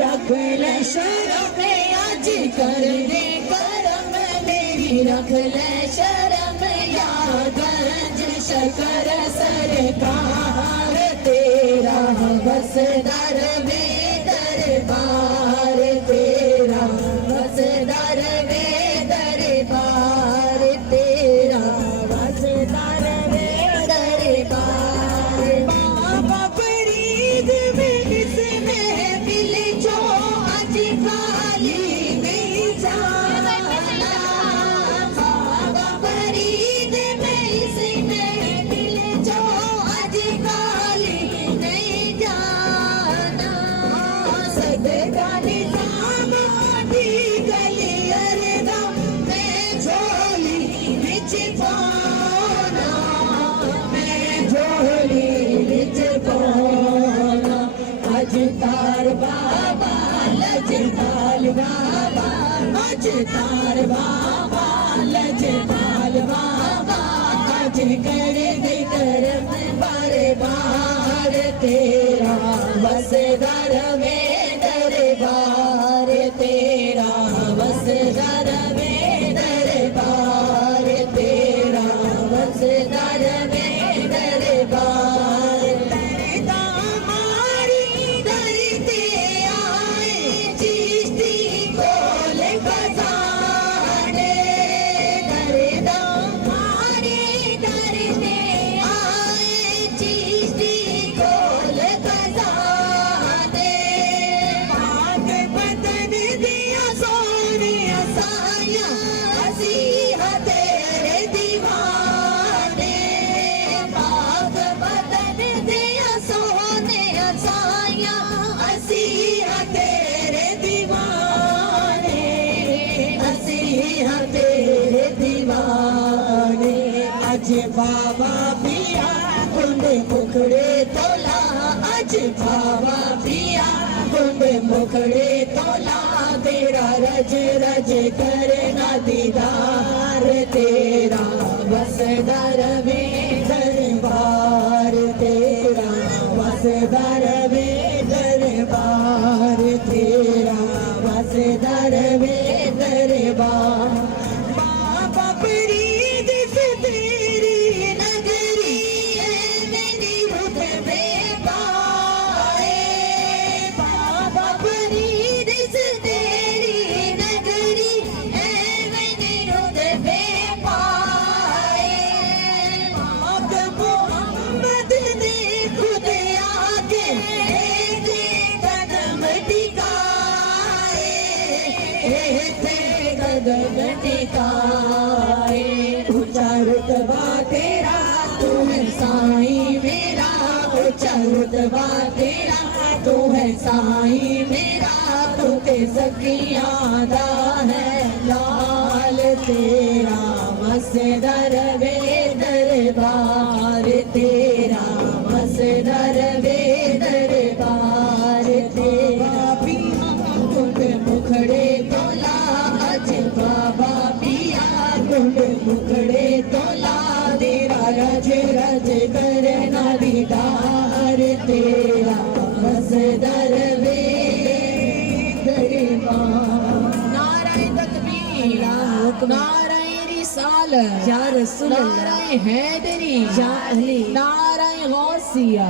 रख ले शर्म आज कर दे करम मेरी रख ले शर्म यागंज शकर सरकार तेरा बस दरवे दरबार तेरा बस दरवे दरबार तेरा बस दरवे दरबार बाबा फरीद में इस महफिल जो आज खाली नहीं जाना बाबा फरीद में इस महफिल जो आज खाली नहीं जाना सदका निजाम दी गली अरदा मैं झोली विच पाना मैं झोली विच पाना अज तार बाबा लजपाल बाबा अज तार बाबा लजपाल बाबा अज कर दे करम बार तेरा बस दरवे दरबार तेरा बस दरवे दरबार तेरा बस दरवे दरबार दरदा मारी दरते आए चिश्ती कोल खजाने दरदा मारी दरते आए चिश्ती कोल खजाने पाक बदन दिया सोने असाया असीहा तेरे दीवाने पाक बदन दिया सोने असाया असीहा तेरे दीवाने असीहा तेरे दीवाने अज बाबा पिया कुंडे मुखड़े तोला अज बाबा पिया कुंडे मुखड़े तोला तेरा रज रज करना दीदार तेरा बस दरवे दरबार तेरा बस दरवे दरबार तेरा बस दरवे दरबार बाबा फरीद से तेरी नगरी है मेरी रुतबे पाए बाबा फरीद से तेरी नगरी है मेरी रुतबे पाए आप मोहम्मद ने खुद आके थे कदम टिकाए थे कदम टिकाए ऊंचा रुतबा तेरा तू है साईं मेरा ऊंचा रुतबा तेरा तू है साईं मेरा तू ते सखियां दा है लाल तेरा बस दरवे दरबार तेरा बस दरवे दरबार तेरा पिया कुंड मुखड़े तोला अज बाबा पिया कुंड मुखड़े तोला तेरा रज रज करना दीदार तेरा बस दरवे दरबार नाराय तकबीर नाराय रिसालत या रसूल नाराय हैदरी या अली नाराय गौसिया